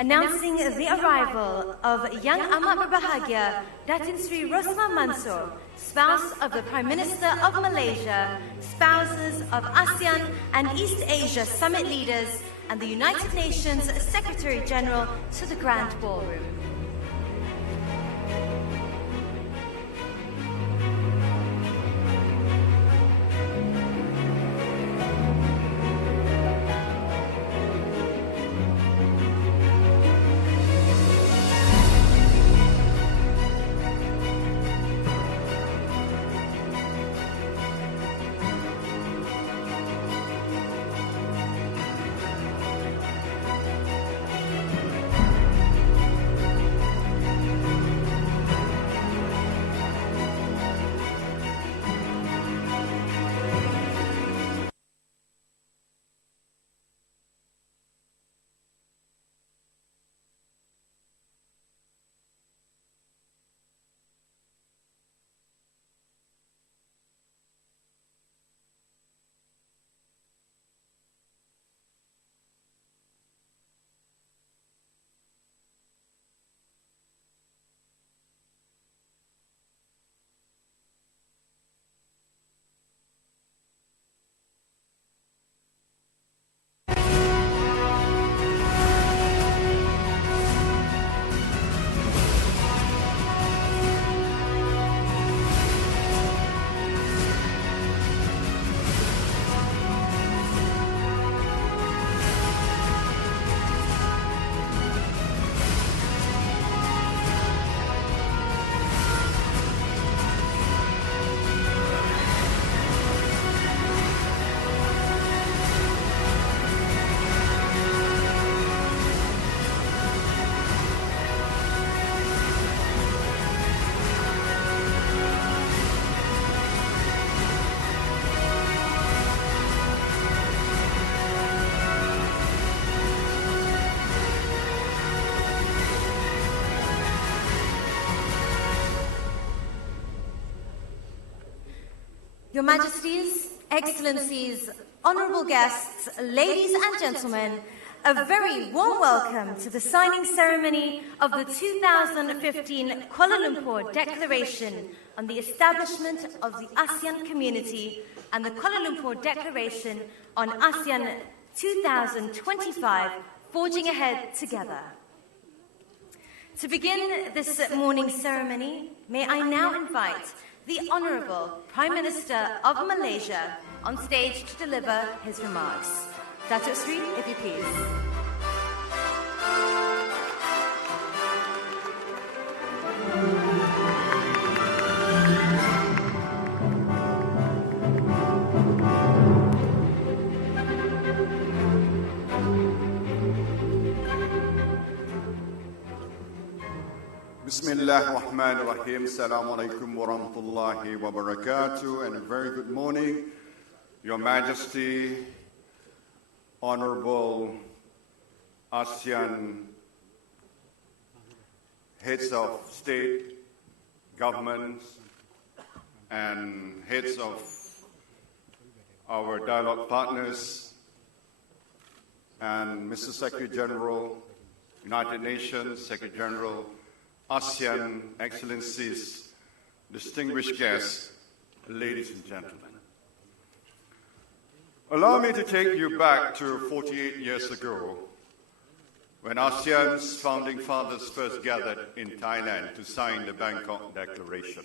announcing the arrival of Young Amat Berbahagia Datin Sri Rosma Mansor, spouse of the Prime Minister of Malaysia, spouses of ASEAN and East Asia Summit leaders, and the United Nations Secretary General to the Grand Ballroom. Your Majesties, Excellencies, Honourable guests, ladies and gentlemen, a very warm welcome to the signing ceremony of the 2015 Kuala Lumpur Declaration on the Establishment of the ASEAN Community and the Kuala Lumpur Declaration on ASEAN 2025, Forging Ahead Together. To begin this morning's ceremony, may I now invite the Honourable Prime Minister of Malaysia on stage to deliver his remarks. Datuk Sri, if you please. Bismillahirrahmanirrahim. Assalamu alaikum wa rahmatullahi wa barakatuh. And a very good morning, Your Majesty, Honorable ASEAN heads of state, governments, and heads of our dialogue partners, and Mr. Secretary General, United Nations, Secretary General, ASEAN, Excellencies, distinguished guests, ladies and gentlemen. Allow me to take you back to 48 years ago, when ASEAN's founding fathers first gathered in Thailand to sign the Bangkok Declaration.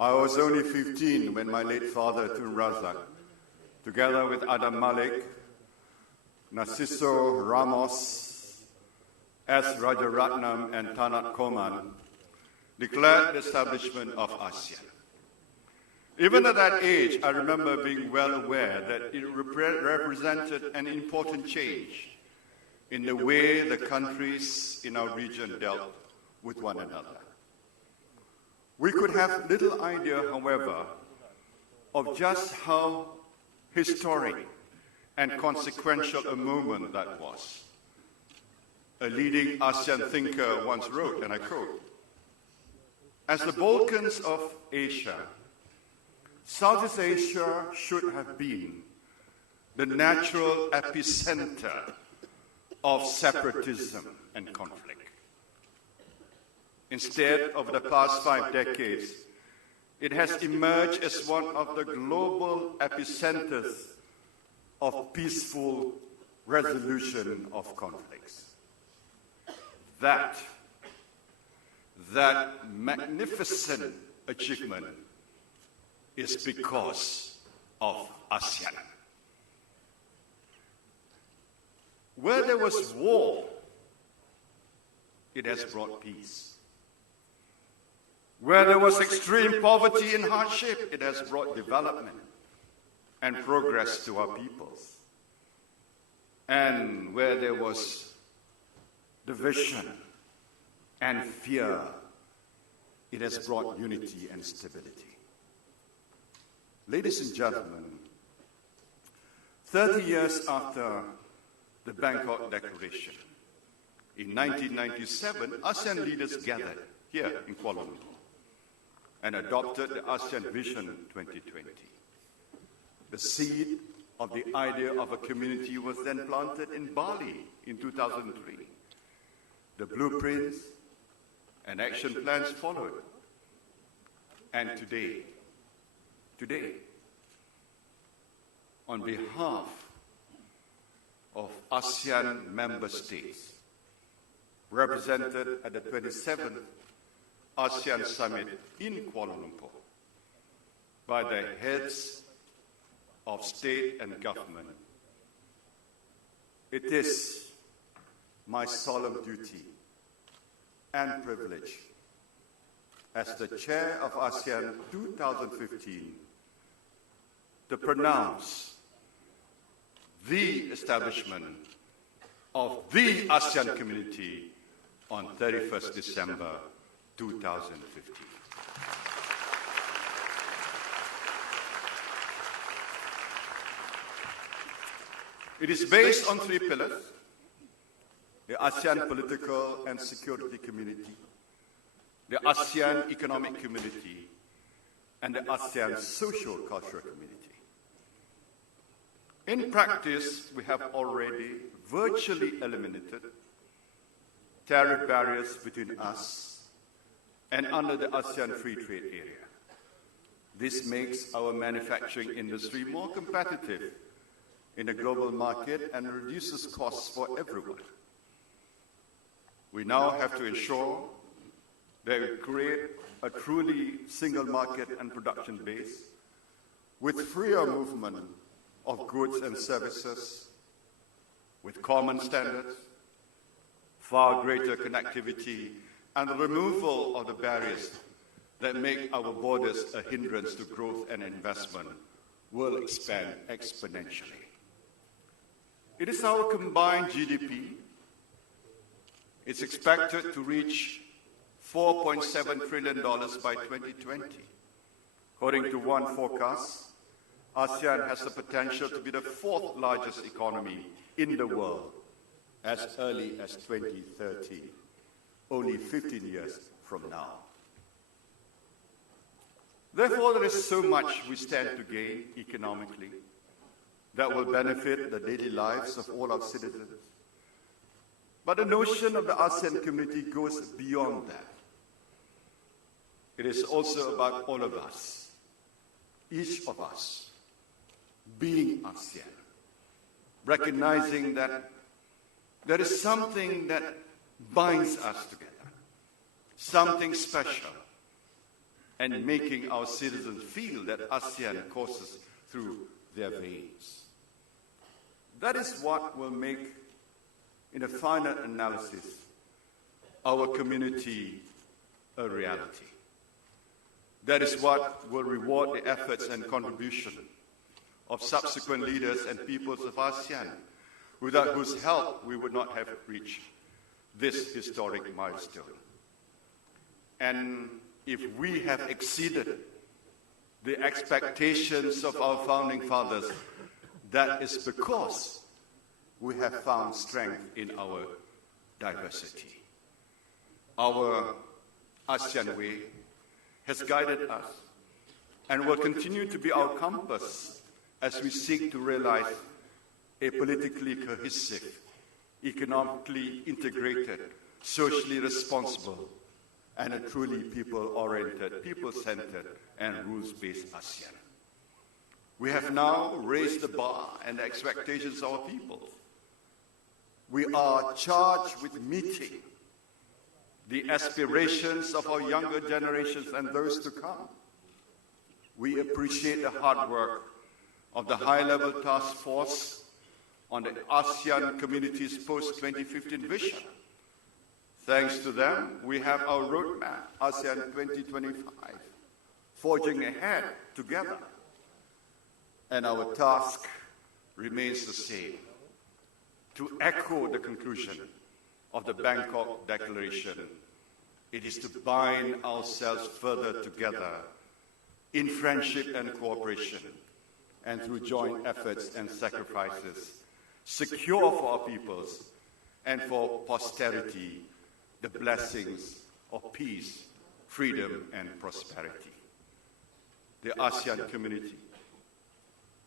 I was only 15 when my late father, Tun Razak, together with Adam Malik, Narciso Ramos, S. Rajaratnam, and Tanat Koman, declared the establishment of ASEAN. Even at that age, I remember being well aware that it represented an important change in the way the countries in our region dealt with one another. We could have little idea, however, of just how historic and consequential a moment that was. A leading ASEAN thinker once wrote, and I quote, "As the Balkans of Asia, Southeast Asia should have been the natural epicenter of separatism and conflict. Instead, over the past 5 decades, it has emerged as one of the global epicenters of peaceful resolution of conflicts. That magnificent achievement is because of ASEAN. Where there was war, it has brought peace. Where there was extreme poverty and hardship, it has brought development and progress to our peoples. And where there was division and fear, it has brought unity and stability. Ladies and gentlemen, 30 years after the Bangkok Declaration, in 1997, ASEAN leaders gathered here in Kuala Lumpur and adopted the ASEAN Vision 2020. The seed of the idea of a community was then planted in Bali in 2003. The blueprints and action plans followed. And today, on behalf of ASEAN member states, represented at the 27th ASEAN Summit in Kuala Lumpur by the heads of state and government, it is my solemn duty and privilege as the chair of ASEAN 2015 to pronounce the establishment of the ASEAN community on 31st December 2015. It is based on 3 pillars: the ASEAN political and security community, the ASEAN economic community, and the ASEAN social cultural community. In practice, we have already virtually eliminated tariff barriers between us and under the ASEAN Free Trade Area. This makes our manufacturing industry more competitive in the global market and reduces costs for everyone. We now have to ensure that we create a truly single market and production base with freer movement of goods and services, with common standards, far greater connectivity, and the removal of the barriers that make our borders a hindrance to growth and investment will expand exponentially. It is our combined GDP. It's expected to reach $4.7 trillion by 2020. According to one forecast, ASEAN has the potential to be the 4th largest economy in the world as early as 2030, only 15 years from now. Therefore, there is so much we stand to gain economically that will benefit the daily lives of all our citizens. But the notion of the ASEAN community goes beyond that. It is also about all of us, each of us, being ASEAN, recognizing that there is something that binds us together, something special, and making our citizens feel that ASEAN courses through their veins. That is what will make, in a final analysis, our community a reality. That is what will reward the efforts and contribution of subsequent leaders and peoples of ASEAN, without whose help we would not have reached this historic milestone. And if we have exceeded the expectations of our founding fathers, that is because we have found strength in our diversity. Our ASEAN way has guided us and will continue to be our compass as we seek to realize a politically cohesive, economically integrated, socially responsible, and a truly people-oriented, people-centered, and rules-based ASEAN. We have now raised the bar and the expectations of our people. We are charged with meeting the aspirations of our younger generations and those to come. We appreciate the hard work of the high-level task force on the ASEAN community's post-2015 vision. Thanks to them, we have our roadmap, ASEAN 2025, forging ahead together. And our task remains the same, to echo the conclusion of the Bangkok Declaration. It is to bind ourselves further together in friendship and cooperation, and through joint efforts and sacrifices, secure for our peoples and for posterity the blessings of peace, freedom, and prosperity. The ASEAN community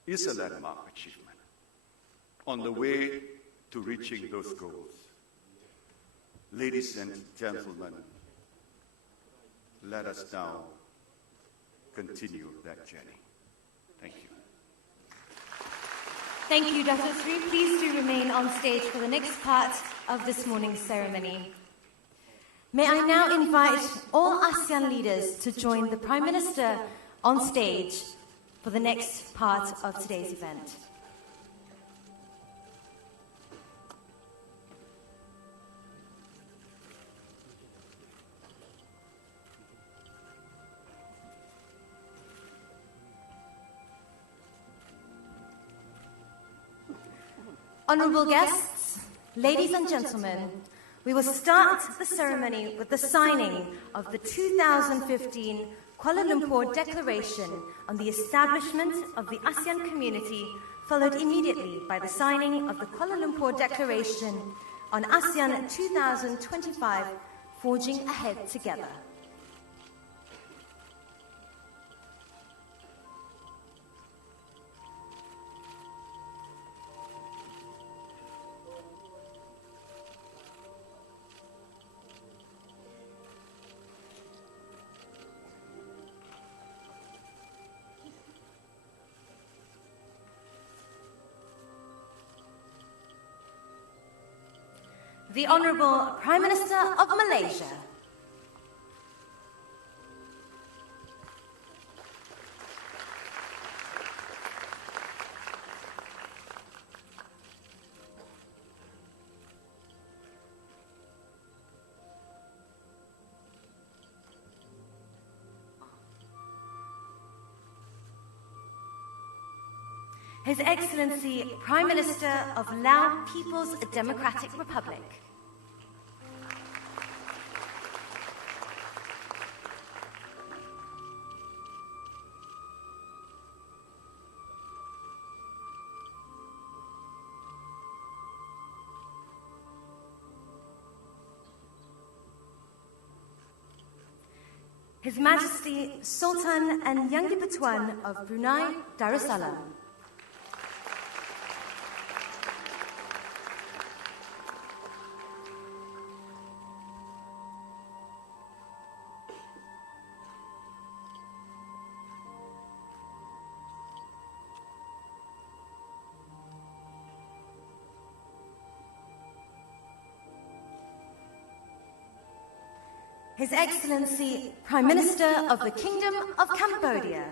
is a landmark achievement on the way to reaching those goals. Ladies and gentlemen, let us now continue that journey. Thank you. Thank you, Dr. Sri. Please do remain on stage for the next part of this morning's ceremony. May I now invite all ASEAN leaders to join the Prime Minister on stage for the next part of today's event. Honourable guests, ladies and gentlemen, we will start the ceremony with the signing of the 2015 Kuala Lumpur Declaration on the establishment of the ASEAN community, followed immediately by the signing of the Kuala Lumpur Declaration on ASEAN 2025, Forging Ahead Together. The Honourable Prime Minister of Malaysia. His Excellency Prime Minister of Laos People's Democratic Republic. His Majesty Sultan and Yang di-Pertuan of Brunei Darussalam. His Excellency Prime Minister of the Kingdom of Cambodia.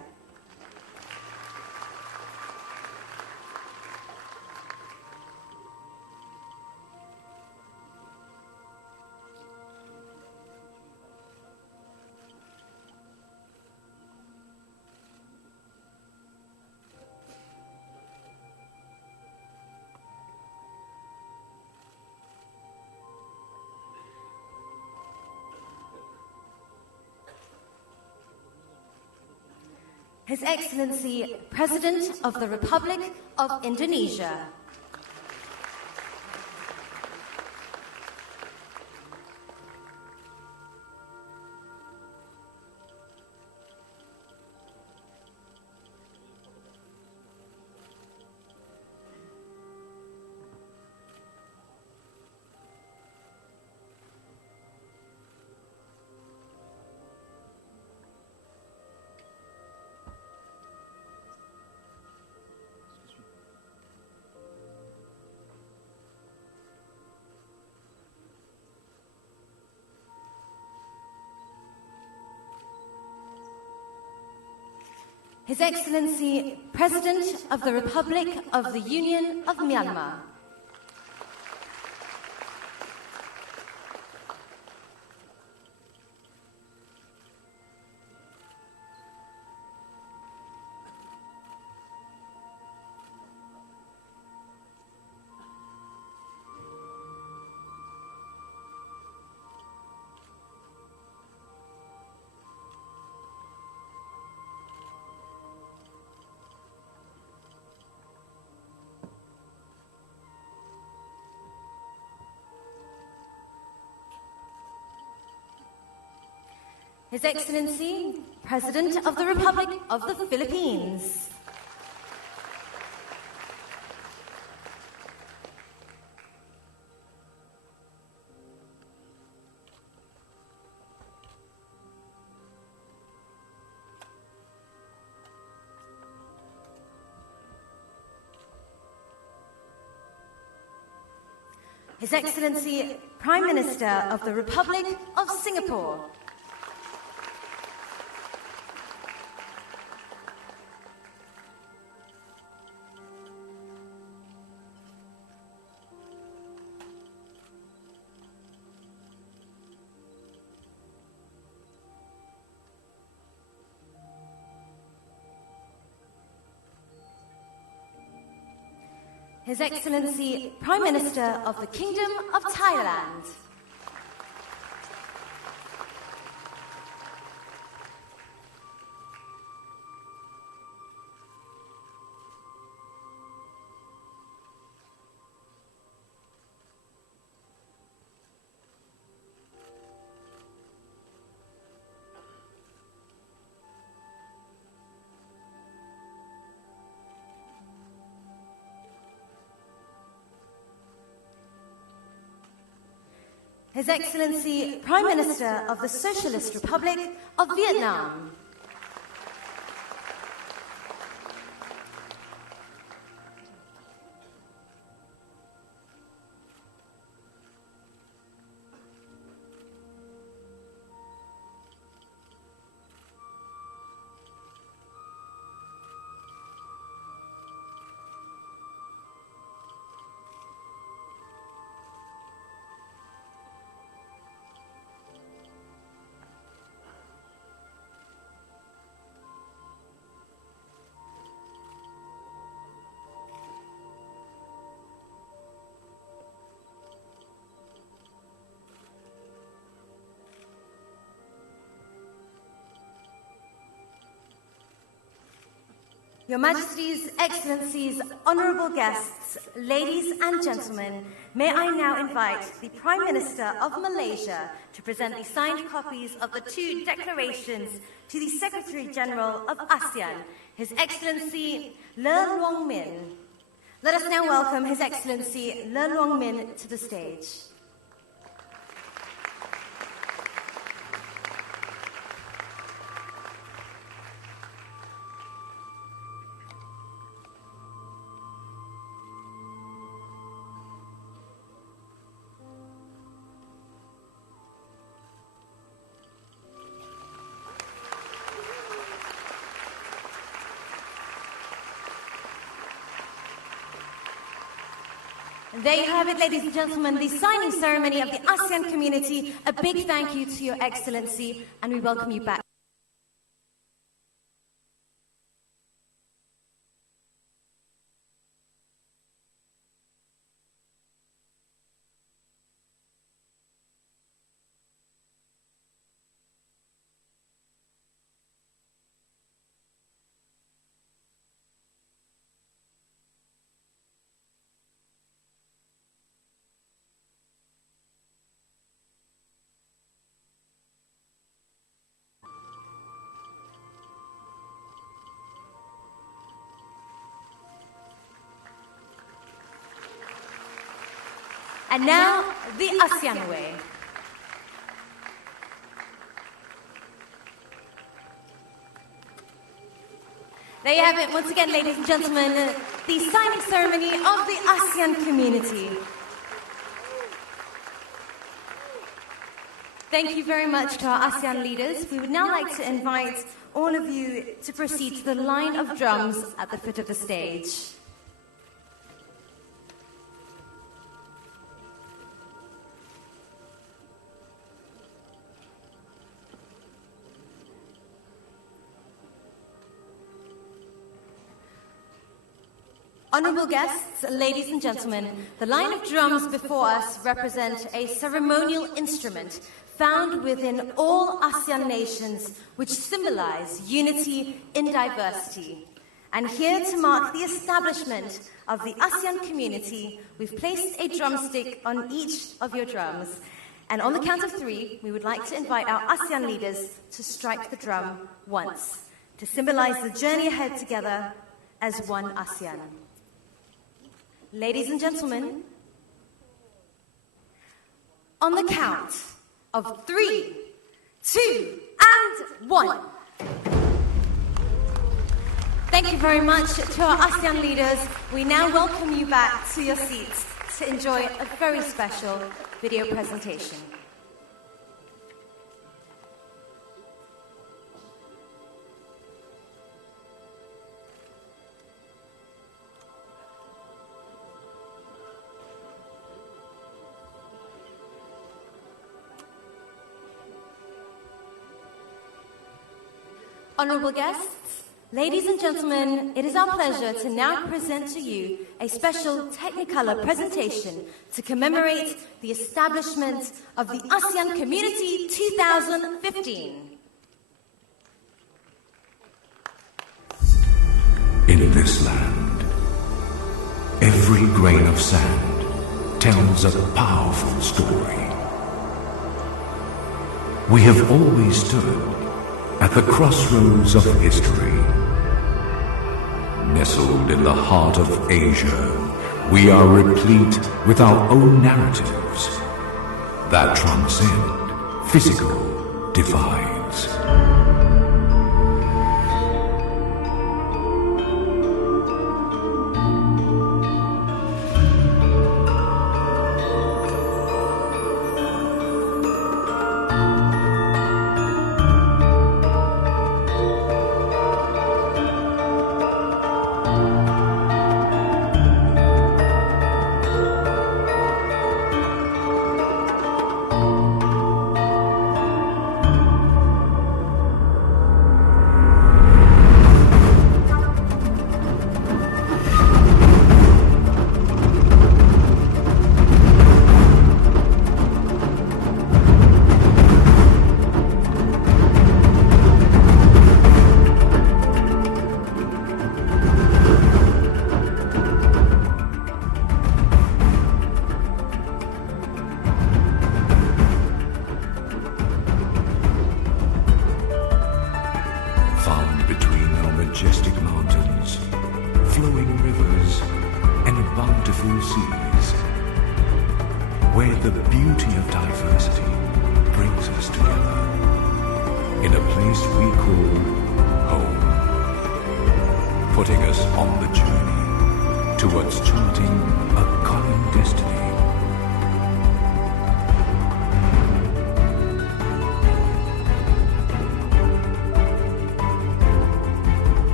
His Excellency President of the Republic of Indonesia. His Excellency, President of the Republic of the Union of Myanmar. His Excellency, President of the Republic of the Philippines. His Excellency, Prime Minister of the Republic of Singapore. His Excellency, Prime Minister of the Kingdom of Thailand. His Excellency, Prime Minister of the Socialist Republic of Vietnam. Your Majesties, Excellencies, Honourable guests, ladies and gentlemen, may I now invite the Prime Minister of Malaysia to present the signed copies of the two declarations to the Secretary-General of ASEAN, His Excellency Le Luong Min. Let us now welcome His Excellency Le Luong Min to the stage. There you have it, ladies and gentlemen, the signing ceremony of the ASEAN community. A big thank you to Your Excellency, and we welcome you back. And now, the ASEAN way. There you have it, once again, ladies and gentlemen, the signing ceremony of the ASEAN community. There Thank you very much to our ASEAN leaders. We would now like to invite all of you to proceed to the line of drums at the foot of the stage. Honourable guests, ladies and gentlemen, the line of drums before us represent a ceremonial instrument found within all ASEAN nations which symbolize unity in diversity. And here to mark the establishment of the ASEAN community, we've placed a drumstick on each of your drums. And on the count of three, we would like to invite our ASEAN leaders to strike the drum once, to symbolize the journey ahead together as one ASEAN. Ladies and gentlemen, on the count of 3, 2, and 1. Thank you very much to our ASEAN leaders. We now welcome you back to your seats to enjoy a very special video presentation. Honourable guests, ladies and gentlemen, it is our pleasure to now present to you a special Technicolor presentation to commemorate the establishment of the ASEAN Community 2015. In this land, every grain of sand tells a powerful story. We have always stood at the crossroads of history. Nestled in the heart of Asia, we are replete with our own narratives that transcend physical divides.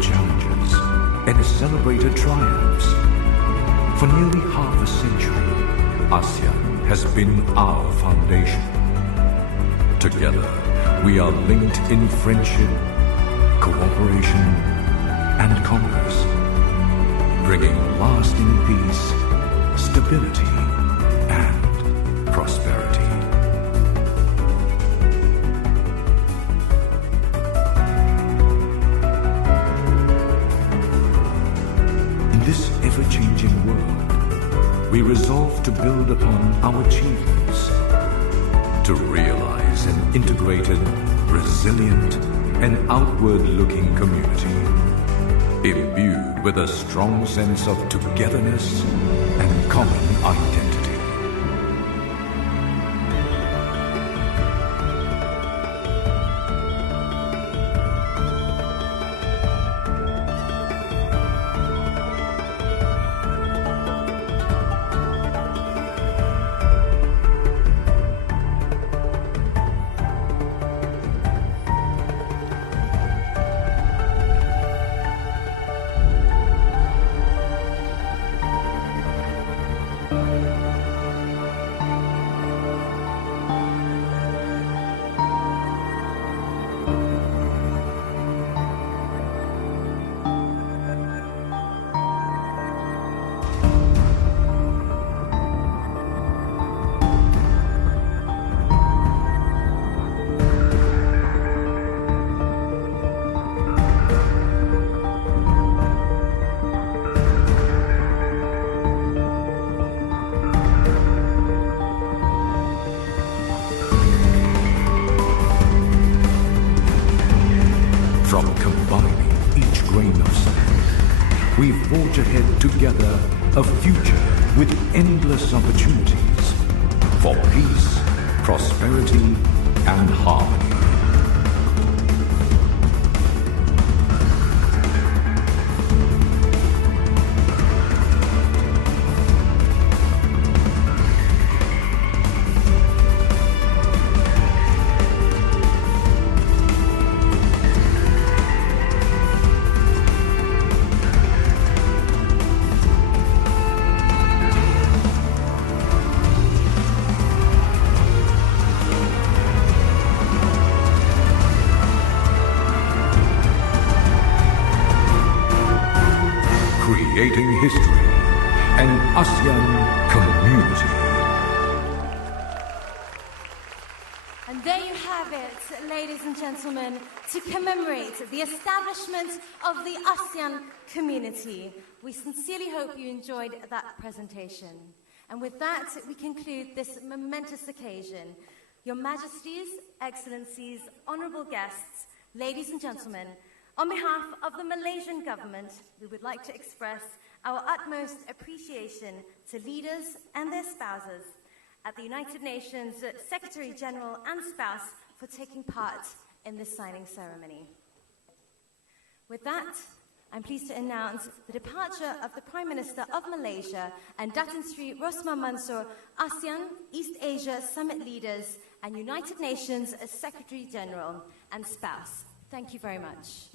Challenges and celebrated triumphs. For nearly half a century, ASEAN has been our foundation. Together, we are linked in friendship, cooperation, and commerce, bringing lasting peace, stability, and prosperity. This ever-changing world, we resolve to build upon our achievements, to realize an integrated, resilient, an outward-looking community, imbued with a strong sense of togetherness and common identity. From combining each grain of sand, we forge ahead together a future with endless opportunities for peace, prosperity, and harmony. Creating history, an ASEAN community. And there you have it, ladies and gentlemen, to commemorate the establishment of the ASEAN community. We sincerely hope you enjoyed that presentation. And with that, we conclude this momentous occasion. Your Majesties, Excellencies, honourable guests, ladies and gentlemen, on behalf of the Malaysian government, we would like to express our utmost appreciation to leaders and their spouses, at the United Nations Secretary General and spouse for taking part in this signing ceremony. With that, I'm pleased to announce the departure of the Prime Minister of Malaysia and Datin Sri Rosmah Mansor, ASEAN, East Asia Summit leaders, and United Nations Secretary General and spouse. Thank you very much.